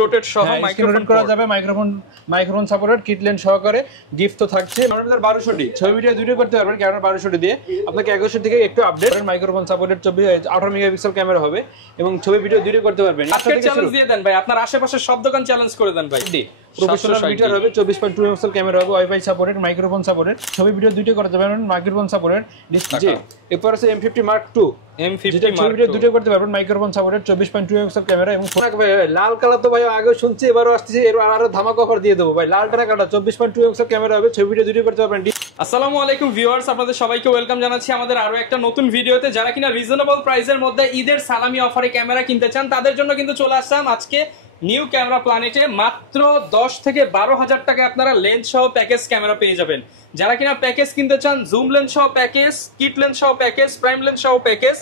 Rotate সহ microphone করা যাবে, মাইক্রোফোন সাপোর্টেড কিট লেন্স সহকারে গিফট তো থাকছে। আমাদের 1200টি ছবি ভিডিও দুটো করতে পারবেন ক্যামেরা 1200টি দিয়ে। আপনাকে 1100 থেকে একটু update microphone supported 18 megapixel camera হবে এবং ছবি ভিডিও দুটো করতে পারবেন। আজকে চ্যালেঞ্জ দিয়ে দেন ভাই, আপনার আশেপাশে সব দোকান চ্যালেঞ্জ করে দেন ভাই। প্রফেশনাল মিটার হবে, 24.2 মেগাপিক্সেল ক্যামেরা হবে, ওয়াইফাই সাপোর্টেড, মাইক্রোফোন সাপোর্টেড, ছবি ভিডিও দুটো করতে পারবেন, মাইক্রোফোন সাপোর্টেড ডিসপ্লে। এরপর আছে M50 Mark II, যেটা ছবি ভিডিও দুটো করতে পারবেন, মাইক্রোফোন সাপোর্টেড, 24.2 মেগাপিক্সেল ক্যামেরা এবং ভাই লাল কালার তো ভাই আগে শুনছি, এবারও আসছে, এর আরো ধামাকা অফার দিয়ে দেবো ভাই। লাল কালার 24.2 মেগাপিক্সেল ক্যামেরা হবে, ছবি ভিডিও দুটো করতে পারবেন। আসসালামু আলাইকুম ভিউয়ার্স, আপনাদের সবাইকে ওয়েলকাম জানাচ্ছি আমাদের আরো একটা নতুন ভিডিওতে। যারা কিনা রিজনেবল প্রাইসের মধ্যে ঈদের সালামি অফারে ক্যামেরা কিনতে চান তাদের জন্য কিন্তু চলে আসলাম আজকে নিউ ক্যামেরা প্ল্যানেটে। মাত্র 10 থেকে 12,000 টাকায় আপনারা লেন্স সহ প্যাকেজ ক্যামেরা পেয়ে যাবেন। যারা কিনা প্যাকেজ কিনতে চান, জুম লেন্স সহ প্যাকেজ, কিট লেন্স সহ প্যাকেজ, প্রাইম লেন্স সহ প্যাকেজ,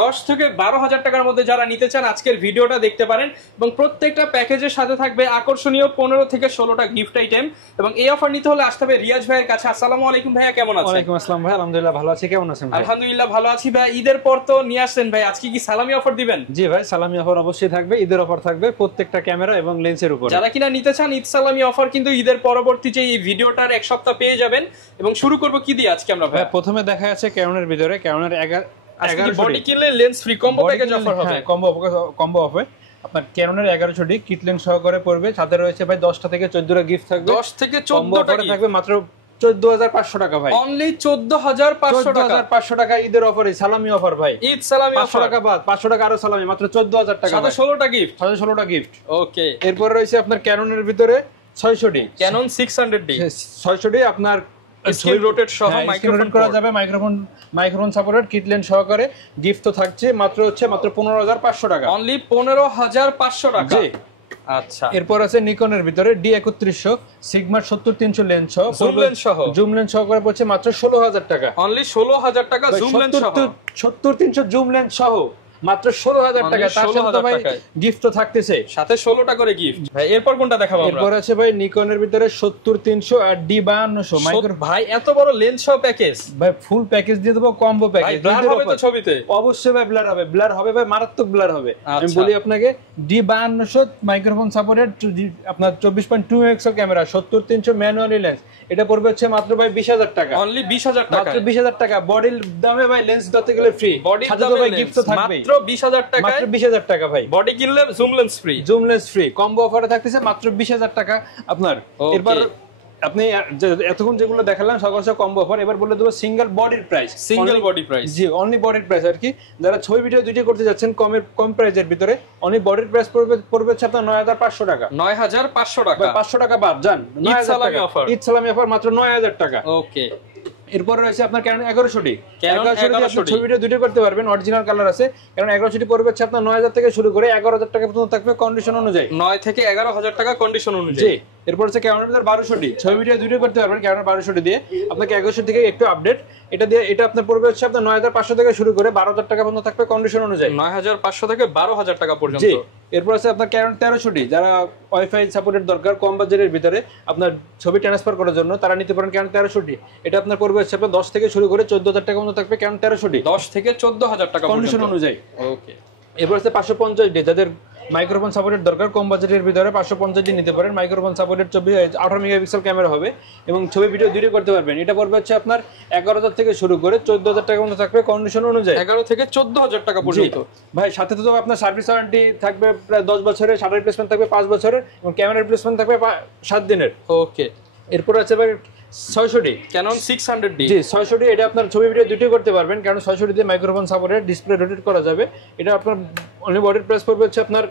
10 থেকে 12,000 টাকার মধ্যে যারা নিতে চান আজকের ভিডিওটা দেখতে পারেন। এবং প্রত্যেকটা প্যাকেজের সাথে থাকবে আকর্ষণীয় 15 থেকে 16টা গিফট আইটেম। এবং এই অফার নিতে হলে আসতে হবে রিয়াজ ভাইয়ের কাছে। আসসালামু আলাইকুম ভাইয়া, কেমন আছেন? ওয়ালাইকুম আসসালাম ভাই, আলহামদুলিল্লাহ ভালো আছি, কেমন আছেন ভাই? আলহামদুলিল্লাহ ভালো আছি ভাই। ঈদের পর তো নিয়ে আসছেন ভাই, আজকে কি সালামি অফার দিবেন? জি ভাই, সালামি অফার অবশ্যই থাকবে, ঈদের অফার থাকবে প্রত্যেকটা ক্যামেরা এবং লেন্সের উপর। যারা কিনা নিতে চান ঈদ সালামি অফার কিন্তু ঈদের পরবর্তী যে এই ভিডিওটার এক সপ্তাহ পেয়ে যাবেন। এবং শুরু করব কি দিয়ে আজকে আমরা ভাই? প্রথমে দেখা যাচ্ছে ক্যানোনের ভিতরে, ক্যানোনের 11 বডি কিনলে lens free combo package offer হবে। কম্বো হবে আপনার ক্যানোনের 1100টি কিট লেন্স সহকারে পড়বে। সাথে রয়েছে ভাই 10টা থেকে 14টা গিফট থাকবে। 10 থেকে 14টা থাকবে মাত্র 14,500 টাকা ভাই। অনলি 14,500 টাকা। 14,500 টাকা ঈদের অফারে সালামি অফার ভাই। ঈদ সালামি অফার 500 টাকা বাদ, 500 টাকা আরো সালামি, মাত্র 14,000 টাকা। সাথে 16টা গিফট, সাথে 16টা গিফট। ওকে। এরপর রয়েছে আপনার ক্যানোনের ভিতরে 600টি, ক্যানন 600D, 600টি আপনার ছবি রোটেট সহ মাইক্রোফোন করা যাবে, মাইক্রোফোন সাপোর্টেড কিট লেন্স সহকারে গিফট তো থাকছে। মাত্র 15,500 টাকা। অনলি 15,500 টাকা। আচ্ছা। এরপর আছে নিকনের ভিতরে D3100 সিগমা 70-300 লেন্স সহ, জুম লেন্স সহকারে পড়ছে মাত্র 16,000 টাকা। অনলি 16,000 টাকা জুম লেন্স সহ, 70-300 জুম লেন্স সহ মাত্র 16,000 টাকা। তার সাথে ভাই গিফট তো থাকতেছে, সাথে 16টা করে গিফট। ভাই এরপর কোনটা দেখাবো আমরা? এরপর আছে ভাই নিকনের ভিতরে 70-300 আর D5200 মাইক্রো। ভাই এত বড় লেন্স সহ প্যাকেজ ভাই, ফুল প্যাকেজ দিয়ে দেবো, কম্বো প্যাকেজ। ব্লার হবে তো ছবিতে? অবশ্যই ভাই ব্লার হবে, ব্লার হবে ভাই, মারাত্মক ব্লার হবে। আমি বলি আপনাকে D5200 মাইক্রোফোন সাপোর্টেড আপনার 24.2 মেগাপিক্সেল ক্যামেরা, 70-300 ম্যানুয়ালি লেন্স। এটা পড়বে হচ্ছে মাত্র ভাই 20,000 টাকা। অনলি 20,000 টাকা, মাত্র 20,000 টাকা। বডির দামে ভাই লেন্স ধরতে গেলে ফ্রি, বডির সাথে তো ভাই গিফট তো থাকবে। মাত্র 20,000 টাকা, মাত্র 20,000 টাকা ভাই। বডি কিনলে zoom lens free, zoom lens free combo অফারে থাকতেছে মাত্র 20,000 টাকা আপনার। এরপর আপনি এতক্ষণ যেগুলো দেখালাম সকল সব কম্বো অফার। এবার বলে দেবো সিঙ্গেল বডির প্রাইস, সিঙ্গেল বডি প্রাইস। জি, অনলি বডির প্রাইস আর কি। যারা ছবি ভিডিও দুইটা করতে যাচ্ছেন কম প্রাইসের ভিতরে, অনলি বডির প্রাইস পড়বে হচ্ছে আপনার 9,500 টাকা। 9,500 টাকা, 500 টাকা বাদ যান। ঈদ সালামি অফার, ঈদ সালামি অফার মাত্র 9,000 টাকা। ওকে। এরপর রয়েছে আপনার ক্যানন 1100টি, 1100টি ছবি ভিডিও দুটো করতে পারবেন, অরিজিনাল কালার আছে। কারণ 1100টি পড়বে হচ্ছে আপনার 9,000 থেকে শুরু করে 11,000 টাকা পর্যন্ত থাকবে কন্ডিশন অনুযায়ী, 9 থেকে 11,000 টাকা কন্ডিশন অনুযায়ী। এরপর হচ্ছে ক্যানোনের 1200টি, ছবি ভিডিও দুটো করতে পারবেন ক্যানোনের 1200টি দিয়ে। আপনাকে 1100 থেকে একটু আপডেট, এটা আপনার পড়বে হচ্ছে আপনার 9,500 থেকে শুরু করে 12,000 টাকা পর্যন্ত থাকবে কন্ডিশন অনুযায়ী, 9,500 থেকে 12,000 টাকা পর্যন্ত। এরপর আছে আপনার ক্যানন 1300টি, যারা ওয়াইফাই সাপোর্টেড দরকার কম বাজেটের ভিতরে আপনার ছবি ট্রান্সফার করার জন্য, তারা নিতে পারেন ক্যানন 1300টি। এটা আপনার পড়বে হচ্ছে আপনার 10 থেকে শুরু করে 14,000 টাকা পর্যন্ত থাকবে ক্যানন 1300টি, 10 থেকে 14,000 টাকা কন্ডিশন অনুযায়ী। ওকে। এরপর আছে 550টি, যাদের মাইক্রোফোন সাপোর্টেড দরকার কম বাজেটের ভিতরে 550টি নিতে পারেন। মাইক্রোফোন সাপোর্টেড 18 মেগাপিক্সেল ক্যামেরা হবে এবং ছবি ভিডিও দুটো করতে পারবেন। এটা পড়বে হচ্ছে আপনার 11,000 থেকে শুরু করে 14,000 টাকা পর্যন্ত থাকবে কন্ডিশন অনুযায়ী, 11 থেকে 14,000 টাকা পর্যন্ত। ভাই সাথে তো আপনার সার্ভিস ওয়ারেন্টি থাকবে প্রায় 10 বছরের, শাটার রিপ্লেসমেন্ট থাকবে 5 বছরের এবং ক্যামেরা রিপ্লেসমেন্ট থাকবে 7 দিনের। ওকে। এরপর আছে ভাই 600টি, ক্যানন 600D। জি 600টি, এটা আপনার ছবি ভিডিও দুটোই করতে পারবেন। কারণ 600টি দিয়ে মাইক্রোফোন সাপোর্টেড ডিসপ্লে রোটেট করা যাবে। এটা আপনার অনলি বডির প্রাইস পড়বে হচ্ছে আপনার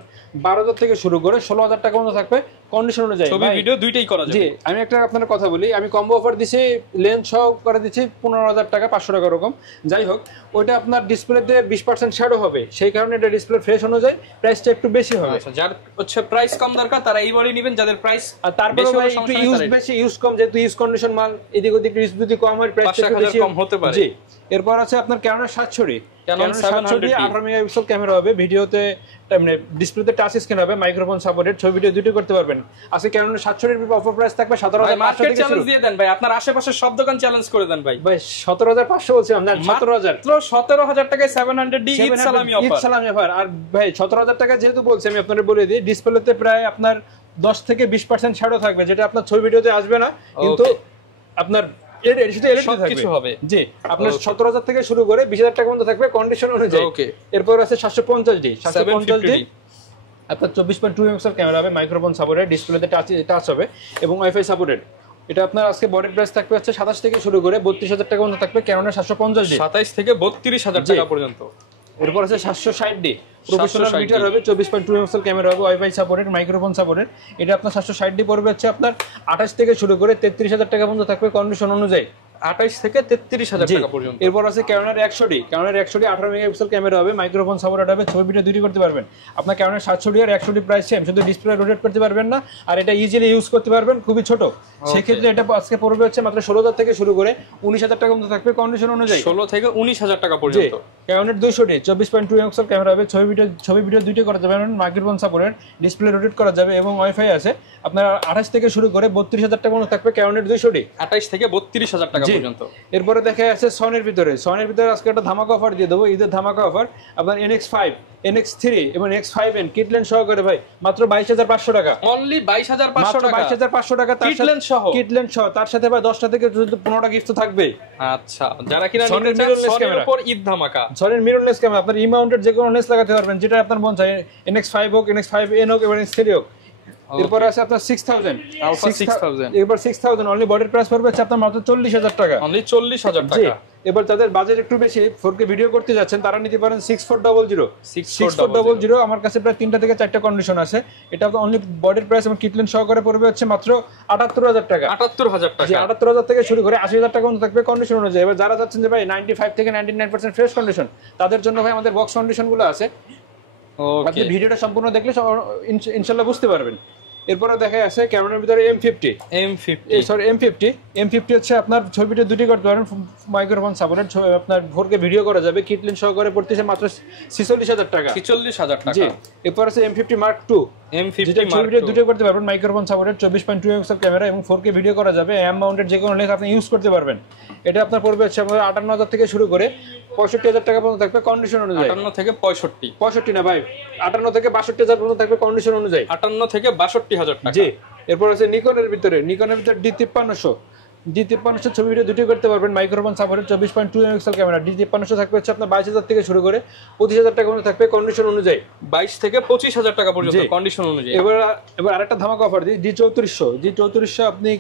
12,000 থেকে শুরু করে 16,000 টাকা পর্যন্ত থাকবে কন্ডিশন অনুযায়ী, ছবি ভিডিও দুইটাই করা যাবে। জি, আমি একটা আপনার কথা বলি, আমি কম্বো অফার দিছি, লেন্স সহ করে দিচ্ছি 15,000 টাকা, 500 টাকা এরকম। যাই হোক, ওইটা আপনার ডিসপ্লেতে 20% শ্যাডো হবে, সেই কারণে এটা ডিসপ্লে ফ্রেশ অনুযায়ী প্রাইসটা একটু বেশি হবে। আচ্ছা, যার হচ্ছে প্রাইস কম দরকার তারা এই বডি নেবেন, যাদের প্রাইস আর তারপরে ভাই একটু ইউজ বেশি, ইউজ কম, যেহেতু ইউজ কন্ডিশন মাল, এদিক ওদিক ইউজ যদি কম হয় প্রাইসটা একটু বেশি কম হতে পারে। জি, এরপর আছে আপনার Canon 760 Canon 700D 18 megapixel camera হবে, ভিডিওতে মানে ডিসপ্লেতে টাচ স্ক্রিন হবে, মাইক্রোফোন সাপোর্টেড, ছবি ভিডিও দুটো করতে পারবেন। আজকে ক্যানোন 760 এর অফার প্রাইস থাকবে 17500 মার্কেট থেকে চ্যালেঞ্জ শুরু। দিয়ে দেন ভাই, আপনার আশেপাশে সব দোকান চ্যালেঞ্জ করে দেন ভাই। ভাই 17500 বলছিলাম না, 17000 মাত্র 17000 টাকায় 700D ঈদ সালামি ঈদ অফার। সালামি অফার। আর ভাই 17000 টাকা যেহেতু বলছি, আমি আপনাদের বলে দিই, ডিসপ্লেতে প্রায় আপনার 10 থেকে 20% ছাড়ও থাকবে, যেটা আপনার ছবি ভিডিওতে আসবে না, কিন্তু আপনার কিছু হবে। জি, আপনার 17000 থেকে শুরু করে 20000 টাকা পর্যন্ত থাকবে কন্ডিশন অনুযায়ী। এরপর আছে 750D আপনার 24.2 মেগাপিক্সেল ক্যামেরা হবে, মাইক্রোফোন সাপোর্টেড, ডিসপ্লেতে টাচ হবে এবং ওয়াইফাই সাপোর্টেড। এটা আপনার আজকে বডির প্রাইস থাকবে হচ্ছে 27 থেকে শুরু করে 32000 টাকা পর্যন্ত থাকবে ক্যানোনের 750D, 27 থেকে 32000 টাকা পর্যন্ত। এরপর আছে 760D প্রফেশনাল মিটার হবে, 24.2 মেগাপিক্সেল ক্যামেরা হবে, ওয়াইফাই সাপোর্টেড, মাইক্রোফোন সাপোর্টেড। এটা আপনার 760D পড়বে হচ্ছে আপনার 28 থেকে শুরু করে 33000 টাকা পর্যন্ত থাকবে কন্ডিশন অনুযায়ী, 28 থেকে 33000 টাকা পর্যন্ত। এরপর আছে ক্যানোনের 100D 18 মেগাপিক্সেল ক্যামেরা হবে, মাইক্রোফোন সাপোর্টেড হবে, ছবি ভিডিও দুটি করতে পারবেন। আপনার ক্যানোনের 760 আর 100D প্রাইস সেম, শুধু ডিসপ্লে রোটেট করতে পারবেন না, আর এটা ইজিলি ইউজ করতে পারবেন, খুবই ছোট। সেই ক্ষেত্রে এটা আজকে পড়বে হচ্ছে মাত্র 16000 থেকে শুরু করে 19000 টাকা পর্যন্ত থাকবে কন্ডিশন অনুযায়ী, 16 থেকে 19000 টাকা পর্যন্ত। ক্যানোনের 200D 24.2 মেগাপিক্সেল ক্যামেরা হবে, ছবি ভিডিও দুটি করা যাবে, মাইক্রোফোন সাপোর্টেড, ডিসপ্লে রোটেট করা যাবে এবং ওয়াইফাই আছে। আপনার 28 থেকে শুরু করে 32000 টাকা পর্যন্ত থাকবে ক্যানোনের 200D, 28 থেকে 32000 টাকা পর্যন্ত। এরপরে দেখা যাচ্ছে সনির ভিতরে আজকে একটা ধামাকা অফার দিয়ে দেবো, ঈদের ধামাকা অফার। আপনার NX5, NX3 এবং X5N কিটলেন সহকারে ভাই মাত্র 22500 টাকা, অনলি 22500 টাকা, 22500 টাকা কিটলেন সহ, তার সাথে ভাই 10টা থেকে 15টা গিফট তো থাকবে। আচ্ছা, যারা কিনা নিতে চান সনির উপর ঈদ ধামাকা, সনির মিররলেস ক্যামেরা, আপনার ই মাউন্টেড যে কোনো লেন্স লাগাতে পারবেন, যেটা আপনার মন চায়, NX5 হোক, NX5N হোক এবং NX3 হোক। এরপর আছে আপনার 6000 আলফা 6000, এবার 6000 অনলি বডির প্রাইস পড়বে হচ্ছে আপনার মাত্র 40000 টাকা, অনলি 40000 টাকা। এবার যাদের বাজেট একটু বেশি 4K ভিডিও করতে যাচ্ছেন, তারা নিতে পারেন 6400 আমার কাছে প্রায় 3টা থেকে 4টা কন্ডিশন আছে। এটা আপনার অনলি বডির প্রাইস এবং কিটলেন সহকারে পড়বে হচ্ছে মাত্র 78000 টাকা, 78000 টাকা। 78000 থেকে শুরু করে 80000 টাকা পর্যন্ত থাকবে কন্ডিশন অনুযায়ী। এবার যারা যাচ্ছেন যে ভাই 95 থেকে 99% ফ্রেশ কন্ডিশন, তাদের জন্য ভাই আমাদের বক্স কন্ডিশন গুলো আছে, আপনি ভিডিওটা সম্পূর্ণ দেখলে ইনশাআল্লাহ বুঝতে পারবেন। এরপরে দেখা যাচ্ছে ক্যামেরার ভিতরে M50 হচ্ছে আপনার ছবিটা দুটি করতে পারেন, মাইক্রোফোন সাপোর্টেড, আপনার 4K ভিডিও করা যাবে, কিটলেন সহকারে পড়তেছে মাত্র 46000 টাকা, 46000 টাকা। এরপর আছে M50 Mark II, যেটা ছবি ভিডিও দুটো করতে পারবেন, মাইক্রোফোন সাপোর্টেড, 24.2 মেগাপিক্সেল ক্যামেরা এবং 4K ভিডিও করা যাবে, এম মাউন্টেড যে কোনো লেন্স আপনি ইউজ করতে পারবেন। এটা আপনার পড়বে হচ্ছে আপনার 58000 থেকে শুরু করে 65000 টাকা পর্যন্ত থাকবে কন্ডিশন অনুযায়ী, 58 থেকে 65 না ভাই, 58 থেকে 62000 পর্যন্ত থাকবে কন্ডিশন অনুযায়ী, 58 থেকে 62000 টাকা। জি, এরপর আছে নিকনের ভিতরে D5300 ছবি ভিডিও দুটি করতে পারবেন, microphone supported, 24.2 megapixel camera. D5300 থাকবে হচ্ছে আপনার 22000 থেকে শুরু করে 25000 টাকা পর্যন্ত থাকবে কন্ডিশন অনুযায়ী, 22 থেকে 25000 টাকা পর্যন্ত কন্ডিশন অনুযায়ী। এবার আরেকটা ধামাকা অফার দিই, D3400 আপনি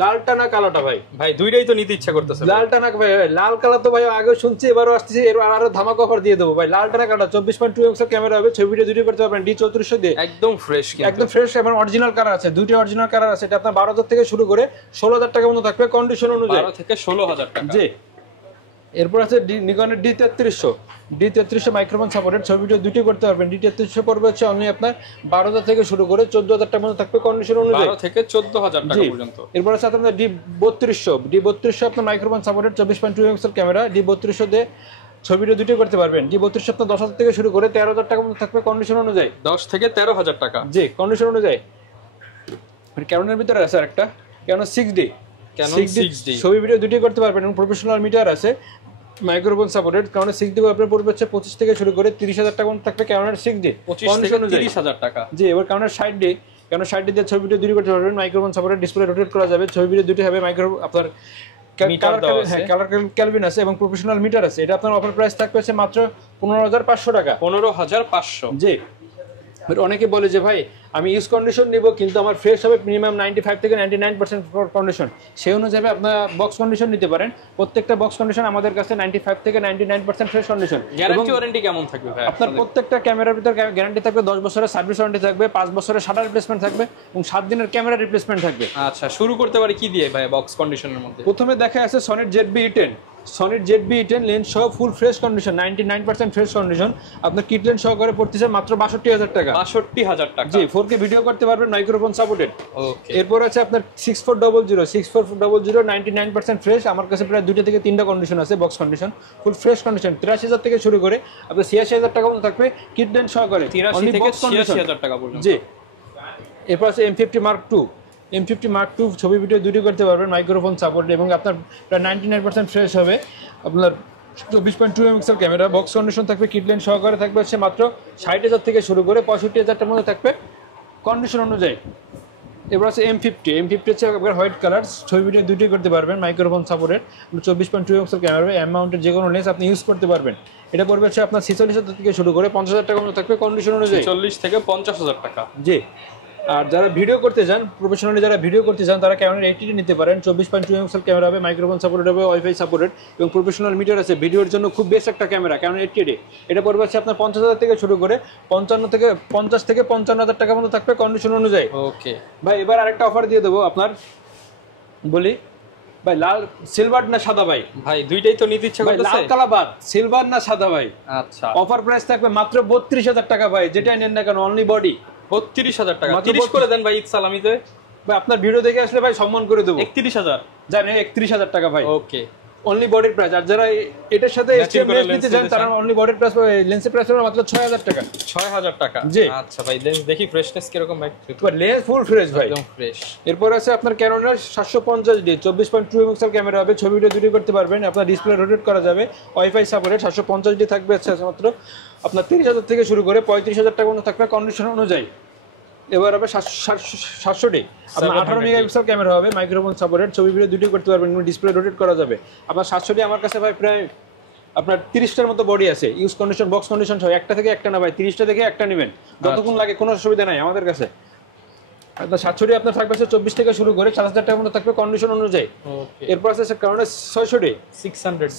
লালটা না কালোটা ভাই দুইটাই তো নিতে ইচ্ছা করতেছে। লালটা না ভাই, লাল কালো তো ভাই আগে শুনছি, এবারও আসতেছে, এবার আরো ধামাকা অফার দিয়ে দেবো ভাই। লালটা না কালোটা 24.2 মেগাপিক্সেল ক্যামেরা হবে, ছবি ভিডিও দুটি করতে পারবেন D3400 দিয়ে, একদম ফ্রেশ, একদম ফ্রেশ এবং অরিজিনাল কালার আছে, দুইটা অরিজিনাল কালার আছে। এটা আপনার 12000 থেকে শুরু করে 16000 টাকা পর্যন্ত থাকবে কন্ডিশন অনুযায়ী, 12 থেকে 16000 টাকা। জি, এরপর আছে নিকনের D3300 মাইক্রোফোন সাপোর্টেড, ছবি ভিডিও দুটি করতে পারবেন। D3300 পড়বে হচ্ছে অনলি আপনার 12000 থেকে শুরু করে 14000 টাকা পর্যন্ত থাকবে কন্ডিশন অনুযায়ী, 12 থেকে 14000 টাকা পর্যন্ত। এরপর আছে আপনার D3200 আপনার microphone supported, 24.2 megapixel camera, D3200 দিয়ে ছবি ভিডিও দুটি করতে পারবেন। D3200 আপনার 10000 থেকে শুরু করে 13000 টাকা পর্যন্ত থাকবে কন্ডিশন অনুযায়ী, 10 থেকে 13000 টাকা, জি, কন্ডিশন অনুযায়ী। ক্যানোনের ভিতরে আছে আরেকটা Canon 6D ছবি ভিডিও দুটি করতে পারবেন এবং প্রফেশনাল মিটার আছে, মাইক্রোফোন সাপোর্টেড। Canon 6D আপনার পড়বে হচ্ছে 25 থেকে শুরু করে 30000 টাকা পর্যন্ত থাকবে Canon 6D, 25 থেকে 30000 টাকা, জি। এবার Canon 60D দিয়ে ছবি ভিডিও দুটি করতে পারবেন, মাইক্রোফোন সাপোর্টেড, ডিসপ্লে রোটেট করা যাবে, ছবি ভিডিও দুটি হবে, আপনার কালার ক্যালভিন আছে এবং প্রফেশনাল মিটার আছে। এটা আপনার অফার প্রাইস থাকবে হচ্ছে মাত্র 15500 টাকা, 15500, জি। অনেকে বলে যে ভাই আমি ইউজ কন্ডিশন নিব, কিন্তু আমার ফ্রেশ হবে মিনিমাম 95 থেকে 99% কন্ডিশন, সেই অনুযায়ী আপনার বক্স কন্ডিশন নিতে পারেন। প্রত্যেকটা বক্স কন্ডিশন আমাদের কাছে 95 থেকে 99% ফ্রেশ কন্ডিশন। গ্যারান্টি ওয়ারেন্টি কেমন থাকবে ভাই? আপনার প্রত্যেকটা ক্যামেরার ভিতর গ্যারান্টি থাকবে, 10 বছরের সার্ভিস ওয়ারেন্টি থাকবে, 5 বছরের শাটার রিপ্লেসমেন্ট থাকবে এবং 7 দিনের ক্যামেরা রিপ্লেসমেন্ট থাকবে। আচ্ছা, শুরু করতে পারি কি দিয়ে ভাই বক্স কন্ডিশনের মধ্যে? প্রথমে দেখা আছে সনির ZV-E10 সনির ZB-E10 লেন্স সহ full fresh condition, 99% fresh condition, আপনার কিট লেন্স সহকারে পড়তেছে মাত্র 62,000 টাকা। 62,000 টাকা। জি, 4K ভিডিও করতে পারবেন, মাইক্রোফোন সাপোর্টেড। ওকে। এরপর আছে আপনার 6400 99% ফ্রেশ। আমার কাছে প্রায় 2 থেকে 3টা কন্ডিশন আছে, box condition, full fresh condition. 83,000 থেকে শুরু করে আপনার 86,000 টাকা পর্যন্ত থাকবে কিট লেন্স সহকারে, 83 থেকে 86,000 টাকা পর্যন্ত। জি। এরপর আছে M50 Mark II। M50 Mark II ছবি ভিডিও দুটো করতে পারবেন, মাইক্রোফোন সাপোর্ট, এবং আপনার প্রায় 99% ফ্রেশ হবে। আপনার 24.2 মেগাপিক্সেল ক্যামেরা, বক্স কন্ডিশন থাকবে, কিট লেন্স সহকারে থাকবে হচ্ছে মাত্র 60,000 থেকে শুরু করে 65,000 টাকার মধ্যে থাকবে কন্ডিশন অনুযায়ী। এবার আছে M50 হচ্ছে একবার হোয়াইট কালার, ছবি ভিডিও দুটোই করতে পারবেন, মাইক্রোফোন সাপোর্টেড, 24.2 মেগাপিক্সেল ক্যামেরা, মাউন্টের যে কোনো লেন্স আপনি ইউজ করতে পারবেন। এটা পড়বে হচ্ছে আপনার 46,000 থেকে শুরু করে 50,000 টাকার মধ্যে থাকবে কন্ডিশন অনুযায়ী। 40 থেকে 50,000 টাকা। জি। আর যারা ভিডিও করতে চান, প্রফেশনালি যারা ভিডিও করতে চান, তারা ক্যামেরার 80টি নিতে পারেন। 24.2 মেগাপিক্সেল ক্যামেরা হবে, মাইক্রোফোন সাপোর্টেড হবে, ওয়াইফাই সাপোর্টেড, এবং প্রফেশনাল মিটার আছে। ভিডিওর জন্য খুব বেস্ট একটা ক্যামেরা, ক্যামেরা 80টি। এটা পড়বে হচ্ছে আপনার 50,000 থেকে শুরু করে 50 থেকে 55,000 টাকা পর্যন্ত থাকবে কন্ডিশন অনুযায়ী। ওকে ভাই, এবার আরেকটা অফার দিয়ে দেবো আপনার, বলি ভাই, লাল সিলভার না সাদা? ভাই দুইটাই তো নিতে ইচ্ছা করতেছে। লাল কালা বাদ, সিলভার না সাদা? ভাই আচ্ছা, অফার প্রাইস থাকবে মাত্র 32,000 টাকা। ভাই যেটাই নেন না কেন, অনলি বডি 32,000 টাকা। 30 করে দেন ভাই ঈদ সালামিতে। ভাই আপনার ভিডিও দেখে আসলে ভাই সম্মান করে দেবো। 31,000 জানেন, 31,000 টাকা ভাই। ওকে, অনলি বডির প্রাইস। আর যারা এটার সাথে এসটিএম লেন্স নিতে চান, তারা অনলি বডির প্রাইস, লেন্সের প্রাইস মাত্র 6,000 টাকা। 6,000 টাকা। জি। আচ্ছা ভাই, লেন্স দেখি ফ্রেশনেস কিরকম ভাই। লেন্স ফুল ফ্রেশ ভাই, একদম ফ্রেশ। এরপর আছে আপনার ক্যানোনের 750D 24.2 মেগাপিক্সেল ক্যামেরা হবে, ছবি ভিডিও দুটোই করতে পারবেন, আপনার ডিসপ্লে রোটেট করা যাবে, ওয়াইফাই সাপোর্টেড। 750D থাকবে মাত্র আপনার 30,000 থেকে শুরু করে 35,000 টাকা পর্যন্ত থাকবে কন্ডিশন অনুযায়ী। এবার হবে 700D, আপনার 18 মেগাপিক্সেল ক্যামেরা হবে, মাইক্রোফোন সাপোর্টেড, ছবি ভিডিও দুটোই করতে পারবেন, ডিসপ্লে রোটেট করা যাবে। আপনার 700D আমার কাছে ভাই প্রায় আপনার 30টার মতো বডি আছে, ইউজ কন্ডিশন, বক্স কন্ডিশন সহ। একটা থেকে একটা না ভাই, 30টা থেকে একটা নেবেন, যতক্ষণ লাগে, কোনো অসুবিধা নাই আমাদের কাছে। আপনার 700D আপনার থাকবে 24 থেকে শুরু করে 4,000 টাকার মতো থাকবে কন্ডিশন অনুযায়ী। এরপর আছে কারণে 600D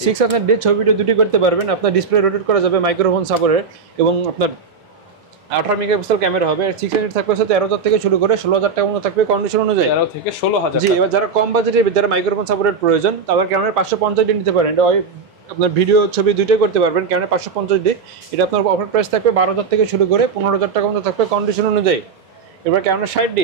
600D ছবি ভিডিও দুটি করতে পারবেন, আপনার ডিসপ্লে রোটেট করা যাবে, মাইক্রোফোন সাপোর্টেড, এবং আপনার 18 মেগাপিক্সেল ক্যামেরা হবে। 600D থাকবে 13,000 থেকে শুরু করে 16,000 টাকার মতো থাকবে কন্ডিশন অনুযায়ী। 13 থেকে 16,000। জি। এবার যারা কম বাজেটের, যারা মাইক্রোফোন সাপোর্টেড প্রয়োজন, তাদের ক্যামেরা 550D নিতে পারেন। এটা আপনার ভিডিও ছবি দুটোই করতে পারবেন, ক্যামেরা 550D। এটা আপনার অফার প্রাইস থাকবে 12,000 থেকে শুরু করে 15,000 টাকার মতো থাকবে কন্ডিশন অনুযায়ী। এবার camera 60D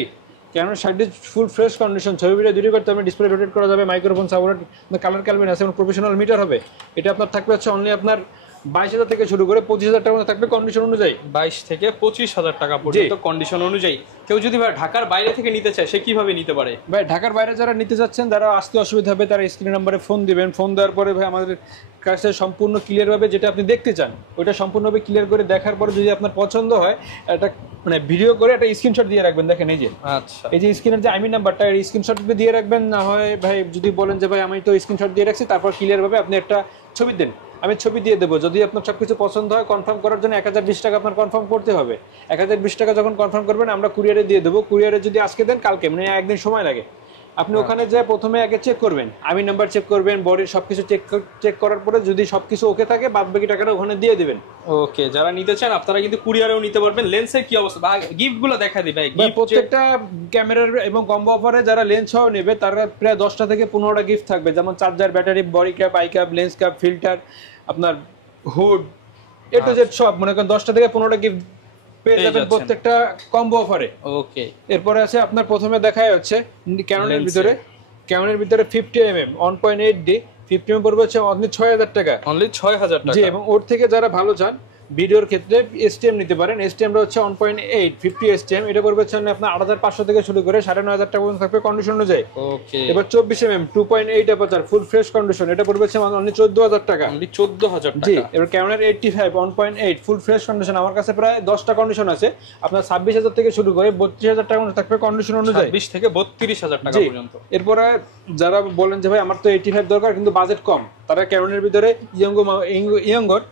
full fresh condition, ছবি ভিডিও দুটোই করতে হবে, ডিসপ্লে রোটেট করা যাবে, মাইক্রোফোন সাপোর্টেড, কালার ক্যালবেন আছে, এবং প্রফেশনাল মিটার হবে। এটা আপনার থাকবে হচ্ছে অনলি আপনার 22,000 থেকে শুরু করে 25,000 টাকা থাকবে কন্ডিশন অনুযায়ী। 22 থেকে 25,000 টাকা পর্যন্ত কন্ডিশন অনুযায়ী। কেউ যদি ভাই ঢাকার বাইরে থেকে নিতে চায়, সে কিভাবে নিতে পারে? ভাই ঢাকার বাইরে যারা নিতে চাচ্ছেন, যারা আসতে অসুবিধা হবে, তারা স্ক্রিন নাম্বারে ফোন দিবেন। ফোন দেওয়ার পরে ভাই আমাদের কাছে সম্পূর্ণ ক্লিয়ারভাবে যেটা আপনি দেখতে চান, ওইটা সম্পূর্ণভাবে ক্লিয়ার করে দেখার পরে যদি আপনার পছন্দ হয়, একটা মানে ভিডিও করে একটা স্ক্রিনশট দিয়ে রাখবেন। দেখেন এই যে, আচ্ছা, এই যে স্ক্রিনের যে আইমি নাম্বারটা, এই স্ক্রিনশট দিয়ে রাখবেন। না হয় ভাই যদি বলেন যে ভাই আমি তো স্ক্রিনশট দিয়ে রাখছি, তারপর ক্লিয়ারভাবে আপনি একটা ছবি দেন, আমি ছবি দিয়ে দেবো। যদি আপনার সবকিছু পছন্দ হয়, কনফার্ম করার জন্য 1020 টাকা আপনার কনফার্ম করতে হবে। 1020 টাকা যখন কনফার্ম করবেন, আমরা কুরিয়ারে দিয়ে দেবো। কুরিয়ারে যদি আজকে দেন, কালকে, মানে একদিন সময় লাগে। আপনি ওখানে যে প্রথমে আগে চেক করবেন, আইমি নাম্বার চেক করবেন, বডির সবকিছু চেক করার পরে যদি সবকিছু ওকে থাকে, বাদ বাকি টাকাটা ওখানে দিয়ে দিবেন। ওকে, যারা নিতে চান আপনারা কিন্তু কুরিয়ারেও নিতে পারবেন। লেন্সের কি অবস্থা, গিফটগুলো দেখা দিবে। প্রত্যেকটা ক্যামেরার এবং কম্বো অফারে যারা লেন্স সহ নেবে, তারা প্রায় 10টা থেকে 15টা গিফট থাকবে, যেমন charger, battery, body cap, I cap, lens cap, filter, আপনার হুড, এ টু জেড সব, মনে করেন 10টা থেকে 15টা গিফট পেয়ে যাবেন প্রত্যেকটা কম্বো অফারে। ওকে, এরপরে আছে আপনার প্রথমে দেখায় হচ্ছে ক্যানোনের ভিতরে 50mm 1.8D 50mm পড়বে হচ্ছে অনলি 6,000 টাকা। অনলি 6,000 টাকা। জি, এবং ওর থেকে যারা ভালো চান ভিডিওর ক্ষেত্রে এসটিএম নিতে পারেন। এসটিএমটা হচ্ছে 1.8 50 এসটিএম, এটা পড়বে হচ্ছে আপনার 8,500 থেকে শুরু করে 9,500 টাকা পর্যন্ত থাকবে কন্ডিশন অনুযায়ী। ওকে, এবার 24mm 2.8 aperture full fresh condition, এটা পড়বে হচ্ছে অনলি 14,000 টাকা। অনলি 14,000 টাকা। জি। এবার ক্যানোনের 85 1.8 ফুল ফ্রেশ কন্ডিশন, আমার কাছে প্রায় 10টা কন্ডিশন আছে, আপনার 26,000 থেকে শুরু করে 32,000 টাকা পর্যন্ত থাকবে কন্ডিশন অনুযায়ী। 26 থেকে 32,000 টাকা পর্যন্ত। এরপরে যারা বলেন যে ভাই আমার তো 85 দরকার কিন্তু বাজেট কম, তারা ক্যানোনের ভিতরে ইয়ঙ্গর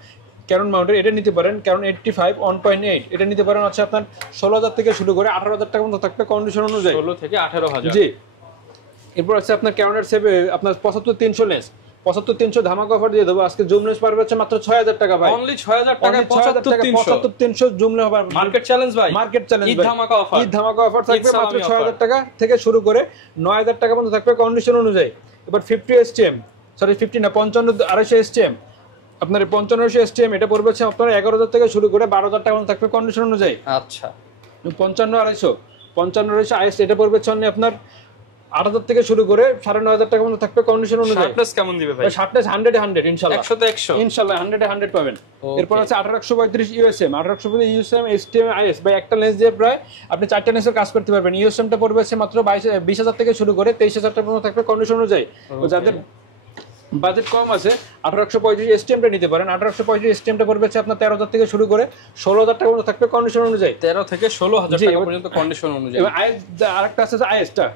ক্যানন মাউন্টের এটা নিতে পারেন। ক্যানন 85 1.8 এটা নিতে পারেন হচ্ছে আপনার 16,000 থেকে শুরু করে 18,000 টাকা পর্যন্ত থাকবে কন্ডিশন অনুযায়ী। 16 থেকে 18,000। জি। এরপর আছে আপনার ক্যাননের আপনার 75-300 লেন্স, 75-300 ধামাকা অফার দিয়ে দেবো আজকে। জুম লেন্স পারবে হচ্ছে মাত্র 6,000 টাকা ভাই। অনলি 6,000 টাকা 75-300 জুম লেন্স হবে। মার্কেট চ্যালেঞ্জ ভাই, মার্কেট চ্যালেঞ্জ, ঈদ ধামাকা অফার। ঈদ ধামাকা অফার থাকবে মাত্র 6,000 টাকা থেকে শুরু করে 9,000 টাকা পর্যন্ত থাকবে কন্ডিশন অনুযায়ী। এবার 50 STM সরি 50 না 55 STM, আপনার 5500 STM এটা পড়বে হচ্ছে আপনার 11000 থেকে শুরু করে 12000 টাকা পর্যন্ত থাকবে কন্ডিশন অনুযায়ী। আচ্ছা 55 IS এটা পড়বে হচ্ছে আপনার 8000 থেকে শুরু করে 9500 টাকা পর্যন্ত থাকবে কন্ডিশন অনুযায়ী। শার্পনেস কেমন দিবে ভাই? শার্পনেস 100 ইনশাআল্লাহ 100 তে 100 ইনশাআল্লাহ 100 পাবেন। এরপর আছে 1835 USM 1835 USM STM IS ভাই একটা লেন্স দিয়ে প্রায় আপনি 4টা লেন্সের কাজ করতে পারবেন। USM টা পড়বে হচ্ছে মাত্র 20000 থেকে শুরু করে 23000 টাকা পর্যন্ত থাকবে কন্ডিশন অনুযায়ী। যাদের বাজেট কম আছে 1835 STM টা নিতে পারেন। 1835 STM টা পড়বে হচ্ছে আপনার 13000 থেকে শুরু করে 16000 টাকা পর্যন্ত থাকবে কন্ডিশন অনুযায়ী। 13 থেকে 16000 টাকা পর্যন্ত কন্ডিশন অনুযায়ী। এবং আরেকটা আছে IS টা,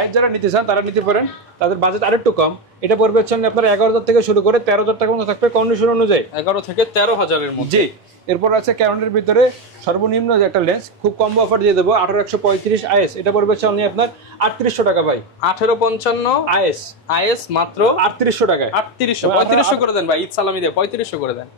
IS যারা নিতে চান তারা নিতে পারেন, তাদের বাজেট আরেকটু কম। এটা পড়বে হচ্ছে আপনার 11000 থেকে শুরু করে 13000 টাকা পর্যন্ত থাকবে কন্ডিশন অনুযায়ী। 11 থেকে 13000 এর মধ্যে। জি। এরপর আছে ক্যানোনের ভিতরে সর্বনিম্ন যে একটা লেন্স, খুব কম অফার দিয়ে দেবো 18135 IS এটা পড়বে হচ্ছে আপনি আপনার 3800 টাকা ভাই। 1855 IS মাত্র 3800 টাকায়। 3500 করে দেন ভাই, ঈদ সালামি দিয়ে 3500 করে দেন।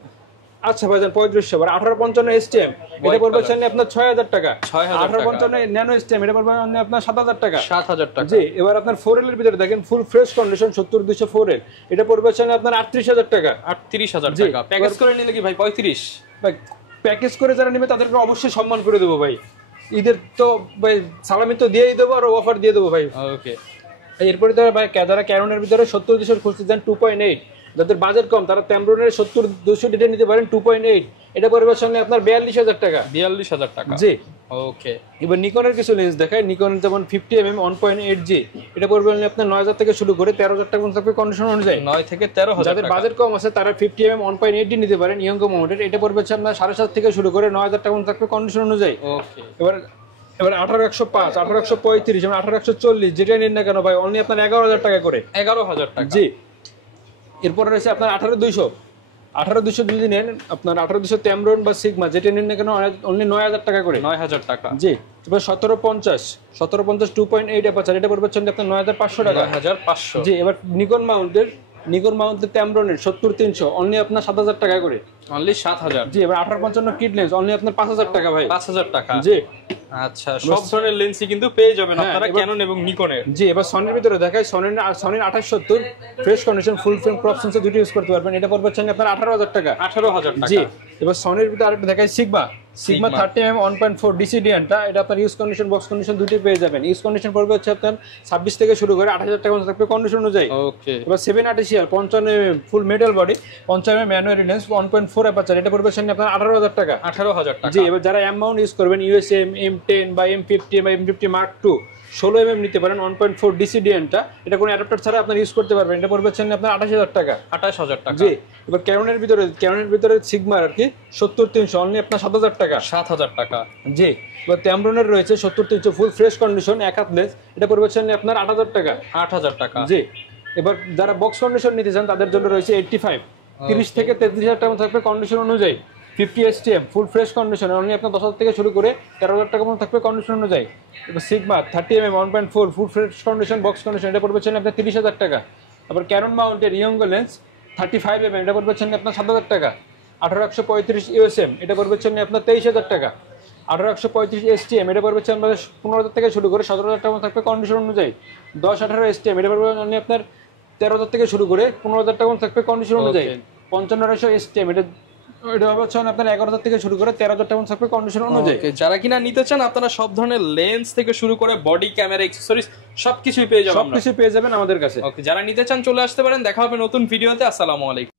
আচ্ছা ভাইজান 3500। 1855 STM এটা পড়বে হচ্ছে আপনার 6000 টাকা। 1855 ন্যানো STM এটা পড়বে আপনার 7000 টাকা। 7000 টাকা। জি। এবার আপনার 4L এর ভিতরে দেখেন ফুল ফ্রেশ কন্ডিশন 70200 4L এটা পড়বে হচ্ছে আপনার 38000 টাকা। 38000 টাকা। প্যাকেজ করে নিলে কি ভাই 35? ভাই প্যাকেজ করে যারা নেবে তাদেরকে অবশ্যই সম্মান করে দেবো ভাই। ঈদের তো ভাই সালামি তো দিয়েই দেবো আর অফার দিয়ে দেবো ভাই। ওকে। এরপরে যারা ক্যানোনের ভিতরে 70200 খুঁজতে চান 2.8, যাদের বাজেট কম তারা ট্যাম্ব্রনের 70200 ডিটা নিতে পারেন 2.8 এটা পড়বে সঙ্গে আপনার 42000 টাকা। 42000 টাকা। জি। ওকে। এবার নিকনের কিছু লেন্স দেখায়। নিকন যেমন 50mm 1.8G এটা পড়বে আপনার 9000 থেকে শুরু করে 13000 টাকা পর্যন্ত থাকবে কন্ডিশন অনুযায়ী। 9 থেকে 13000 যাদের বাজেট কম আছে তারা 50mm 1.8D নিতে পারেন ইয়ঙ্গো মাউন্টেড এটা পড়বে আপনার 7.5 থেকে শুরু করে 9000 টাকা পর্যন্ত থাকবে কন্ডিশন অনুযায়ী। ওকে। এবার 18105 18135 এবং 18140 যেটা নিন না কেন ভাই অনলি আপনার 11000 টাকা করে। 11000 টাকা। জি। এরপর রয়েছে আপনার 18200 যদি নেন আপনার 18200 ট্যামরন বা সিগমা যেটা নিন না কেন অনলি 9000 টাকা করে। 9000 টাকা। জি। এবার 1750 2.8 অ্যাপারচার এটা পড়বে আপনার 9500 টাকা। 9500। জি। এবার নিকন মাউন্টের ট্যামরনের 70300 অনলি আপনার 7000 টাকা করে। অনলি 7000। জি। এবার 1855 কিড লেন্স অনলি আপনার 5000 টাকা ভাই। 5000 টাকা। জি। আচ্ছা সব ধরনের লেন্সই কিন্তু পেয়ে যাবেন আপনারা ক্যানন এবং নিকনের। জি। এবার সনির ভিতরে দেখাই সনির 2870 fresh condition full frame crop sensor দুটো ইউজ করতে পারবেন এটা পড়বে আপনার 18000 টাকা। 18000 টাকা। জি। এবার সনির ভিতরে আরেকটা দেখাই সিগমা 30mm 1.4 DCDটা এটা আপনার ইউজ কন্ডিশন বক্স কন্ডিশন দুটোই পেয়ে যাবেন। ইউজ কন্ডিশন পড়বে আপনার 26 থেকে শুরু করে 8000 টাকা পর্যন্ত থাকবে কন্ডিশন অনুযায়ী। ওকে। এবার 780 55mm ফুল metal body 55mm manual lens 1.4 aperture এটা পড়বে আপনার 18000 টাকা। 18000 টাকা। জি। এবার যারা M মাউন্ট ইউজ করবেন USM M10 বা M50 বা M50 Mark II 16mm নিতে পারেন 1.4 DCDটা এটা কোনো অ্যাডাপ্টার ছাড়া আপনারা ইউজ করতে পারবেন এটা পড়বে আপনার 28000 টাকা। 28000 টাকা। জি। এবার ক্যানোনের ভিতরে সিগমার আর কি 70300 অনলি আপনার 7000 টাকা। 7000 টাকা। জি। এবার ট্যামরনের রয়েছে 70300 ফুল ফ্রেশ কন্ডিশন এক হাত লেন্স এটা পড়বে আপনার 8000 টাকা। 8000 টাকা। জি। এবার যারা বক্স কন্ডিশন নিতে চান তাদের জন্য রয়েছে 85 30 থেকে 33000 টাকা থাকবে কন্ডিশন অনুযায়ী। 50 STM full fresh condition only আপনার 10000 থেকে শুরু করে 13000 টাকা পর্যন্ত থাকবে কন্ডিশন অনুযায়ী। এবার sigma 30mm 1.4 full fresh condition box condition এটা পড়বে আপনার 30000 টাকা। আবার ক্যানন মাউন্টের ইয়ঙ্গো লেন্স 35mm এটা পড়বে আপনার 7000 টাকা। 18135 USM এটা পড়বে আপনার 23000 টাকা। 18135 STM এটা পড়বে আপনার 15000 থেকে শুরু করে 17000 টাকা থাকবে কন্ডিশন অনুযায়ী। 1018 STM এটা পড়বে আপনার 13000 থেকে শুরু করে 15000 টাকা থাকবে কন্ডিশন অনুযায়ী। 5500 STM এটা হচ্ছে আপনার 11000 থেকে শুরু করে 13000 টাকা থাকবে কন্ডিশন অনুযায়ী। যারা কিনা নিতে চান আপনারা সব ধরনের লেন্স থেকে শুরু করে বডি ক্যামেরা অ্যাকসেসরিজ সবকিছুই পেয়ে যাবেন। সবকিছু পেয়ে যাবেন আমাদের কাছে। ওকে। যারা নিতে চান চলে আসতে পারেন। দেখা হবে নতুন ভিডিওতে। আসসালামু আলাইকুম।